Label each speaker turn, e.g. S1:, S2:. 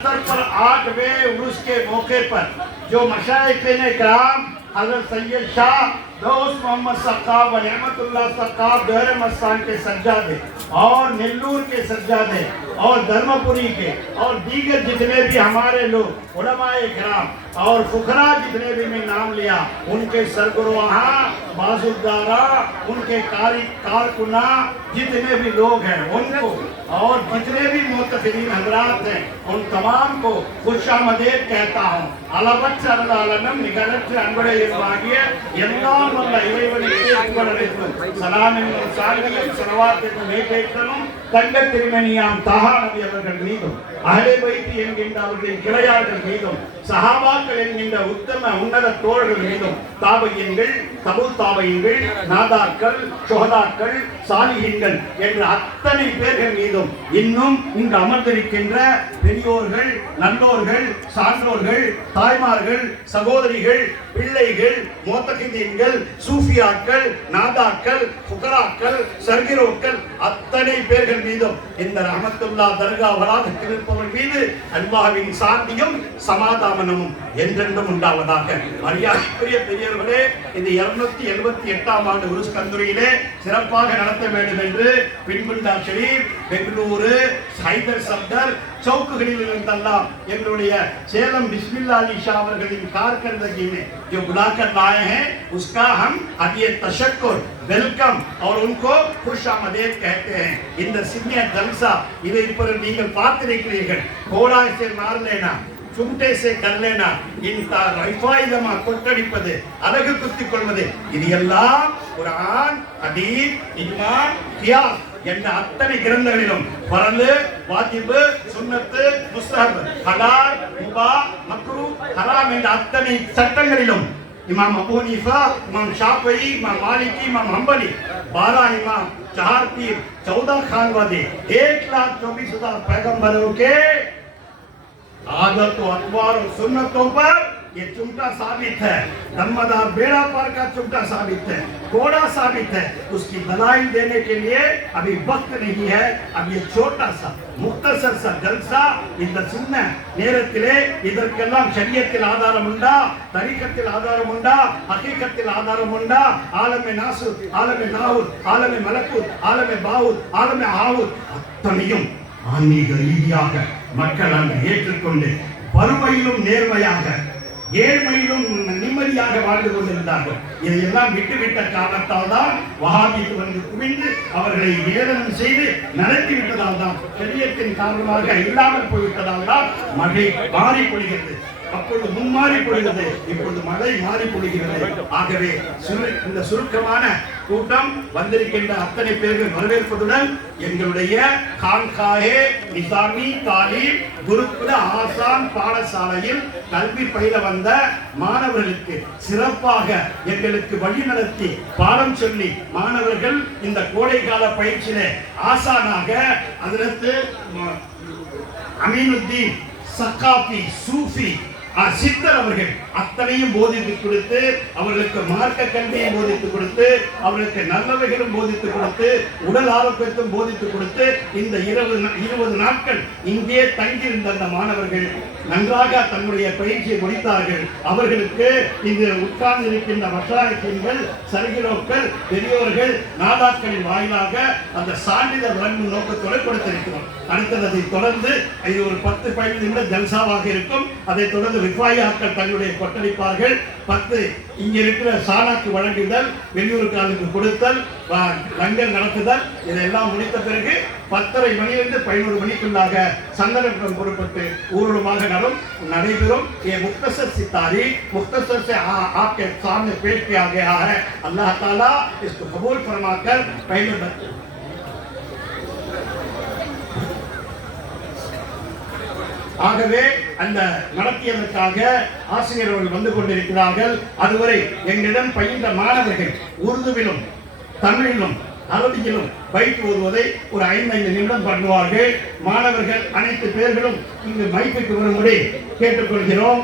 S1: पर आठवें उर्स के मौके पर जो मशाइन ने कराम हज़रत सैयद शाह दोस्त मोहम्मद दोहरे मस्तान के सज्जादे और नेल्लूर के सज्जादे और धर्मपुरी के और दीगर जितने भी हमारे लोग ग्राम और जितने भी मैं नाम लिया, उनके सरगरोहा बाजुदारा उनके कारी, कारकुना, जितने भी लोग हैं, उनको और जितने भी मुतरीन हजरात हैं, उन तमाम को खुशामदेद कहता हूँ। अलबच्चा निगरच्छ अनबड़े ಕಿರಾಮಲ್ಲ ಇವ ಇವನಿಗೆ ಸಲಾಮಿನ ಸಾಲಿನಲ್ಲಿ ಸಲವಾತಿಯನ್ನು ಮೇಕೈತನು தங்க திருமணியாம் தஹா நபி அவர்கள் மீதும் அகலை வைத்து என்கின்ற அவர்களின் கிளையாளர்கள் மீதும் சஹாபாக்கள் என்கின்ற உத்தம உன்னத தோழர்கள் மீதும் தாபையன்கள் தபுல் தாபையன்கள் நாதாக்கள் சுகதாக்கள் சாலிகங்கள் என்ற அத்தனை பேர்கள் மீதும் இன்னும் இங்கு அமர்ந்திருக்கின்ற பெரியோர்கள் நல்லோர்கள் சான்றோர்கள் தாய்மார்கள் சகோதரிகள் பிள்ளைகள் மோத்தகிதீன்கள் சூஃபியாக்கள் நாதாக்கள் புகராக்கள் சர்கிரோக்கள் அத்தனை பேர்கள் மீதும் இந்த ரஹமத்துல்லா தர்கா வளாகத்தில் இருப்பவர்கள் மீது அல்லாஹ்வின் சாந்தியும் சமாதானமும் என்றென்றும் உண்டாவதாக. மரியாதைக்குரிய பெரியவர்களே இந்த இருநூத்தி எழுபத்தி எட்டாம் ஆண்டு உருஸ் கந்துரையிலே சிறப்பாக நடத்த வேண்டும் என்று பின்புண்டா ஷெரீப் பெங்களூரு ஹைதர் சப்தர் சவுக்குகளிலிருந்தெல்லாம் எங்களுடைய சேலம் பிஸ்மில்லா அலி ஷா அவர்களின் கார்கர்தகிமே जो बुलाकर लाए हैं उसका हम अतिय வெல்கம். அவர் உன்கோ குஷாமதேத் கேட்டே. இந்த சின்ன ஜல்சா இதை இப்போது நீங்கள் பார்த்திருக்கிறீர்கள். கோடாய் சே மாறலேனா? சும்டே சே கல்லேனா இந்த ரைஃபாயுதமா கொட்டடிப்பது அழகு குத்திக் கொள்வது இது எல்லாம் குரான் ஆண் அதீப் இமான் கியாஸ். என்ற அத்தனை கிரந்தங்களிலும் பரந்து வாஜிபு சுன்னத்து முஸ்தஹப் ஹலால் முபா மக்ரூ ஹராம் என்ற அத்தனை சட்டங்களிலும் इमाम अबू हनीफा इमाम शाफई इमाम मालिकी इमाम हम्बली बारह इमाम चार पीर चौदह खानवादे एक लाख चौबीस हजार पैगम्बरों के आदत अखबार और सुन्नतों पर ये चुमटा साबित है दमदार बेड़ा पार का चुमटा साबित है घोड़ा साबित है उसकी दलाइल देने के लिए अभी वक्त नहीं है अब ये छोटा सा முக்தசர் ச ஜல்சா இந்த சின்ன நேரத்திலே இதற்கெல்லாம் ஷரியத்தில் ஆதாரம் உண்டா தரிக்கத்தில் ஆதாரம் உண்டா ஹகீகத்தில் ஆதாரம் உண்டா ஆலமே நாசு ஆலமே நாவூத் ஆலமே மலக்கூத் ஆலமே பாவூத் ஆலமே ஆவூத் அத்தனையும் ஆன்மீக ரீதியாக மக்கள் அங்கு ஏற்றுக்கொண்டு வறுமையிலும் நேர்மையாக ஏழ்மையிலும் நிம்மதியாக வாழ்ந்து கொண்டிருந்தார்கள். இதையெல்லாம் விட்டுவிட்ட காரணத்தால் தான் வகாபித்து வந்து குவிந்து அவர்களை ஏளனம் செய்து நடத்தி விட்டதால் தான் சரியத்தின் காரணமாக இல்லாமல் போய்விட்டதால் தான் மழை மாறி பொழிகிறது அப்பொழுது முன்மாறி பொழிகிறது இப்பொழுது மழை மாறி பொழிகிறது ஆகவே சுரு- இந்த சுருக்கமான கூட்டம் வந்திருக்கின்ற அத்தனை பேர்கள் வரவேற்பதுடன் எங்களுடைய கான்காயே நிசாமி தாலீம் குருகுல ஆசான் பாடசாலையில் கல்வி பயில வந்த மாணவர்களுக்கு சிறப்பாக எங்களுக்கு வழிநடத்தி பாடம் சொல்லி மாணவர்கள் இந்த கோடைக்கால பயிற்சியிலே ஆசானாக அதற்கு அமீனுத்தீன் சக்காபி சூஃபி சித்தர் அவர்கள் அத்தனையும் போதித்து கொடுத்து அவர்களுக்கு மார்க்க கல்வியை போதித்து கொடுத்து அவர்களுக்கு நல்லவைகளும் போதித்து கொடுத்து உடல் ஆரோக்கியத்தையும் போதித்து கொடுத்து இந்த இருபது இருபது நாட்கள் இங்கே தங்கியிருந்த அந்த மாணவர்கள் நன்றாக தன்னுடைய பயிற்சியை முடித்தார்கள். அவர்களுக்கு இங்கு உட்கார்ந்து இருக்கின்ற மசாயத்தின்கள் சருகிலோக்கள் பெரியோர்கள் நாதாக்களின் வாயிலாக அந்த சான்றிதழ் வழங்கும் நோக்கத்தோடு கொடுத்திருக்கிறோம். அடுத்தது அதை தொடர்ந்து இது ஒரு பத்து பதினைந்து நிமிடம் ஜல்சாவாக இருக்கும். அதை தொடர்ந்து விபாயாக்கள் தங்களுடைய கொட்டளிப்பார்கள் பத்து இங்க இருக்கிற சாணாக்கு வழங்குதல் வெளியூருக்காரர்களுக்கு கொடுத்தல் வ- லங்கல் நடத்துதல் இதெல்லாம் முடித்த பிறகு பத்தரை மணியிலிருந்து பதினோரு மணிக்குள்ளாக சந்தனப்படம் கொடுப்பட்டு ஊர்வலமாக நடும் நடைபெறும் ये मुख्तसर सी तारीख मुख्तसर से आ- आपके सामने पेश किया गया है अल्लाह ताला इसको कबूल फरमाकर पहले ஆகவே அந்த நடத்தியதற்காக ஆசிரியர்கள் வந்து கொண்டிருக்கிறார்கள். அதுவரை எங்களிடம் பயின்ற மாணவர்கள் உருதுவிலும் தமிழிலும் அரபியிலும் பைக் ஓதுவதை ஒரு ஐந்து ஐந்து நிமிடம் பண்ணுவார்கள். மாணவர்கள் அனைத்து பேர்களும் இங்கு மைக்குக்கு வரும்படி கேட்டுக்கொள்கிறோம்.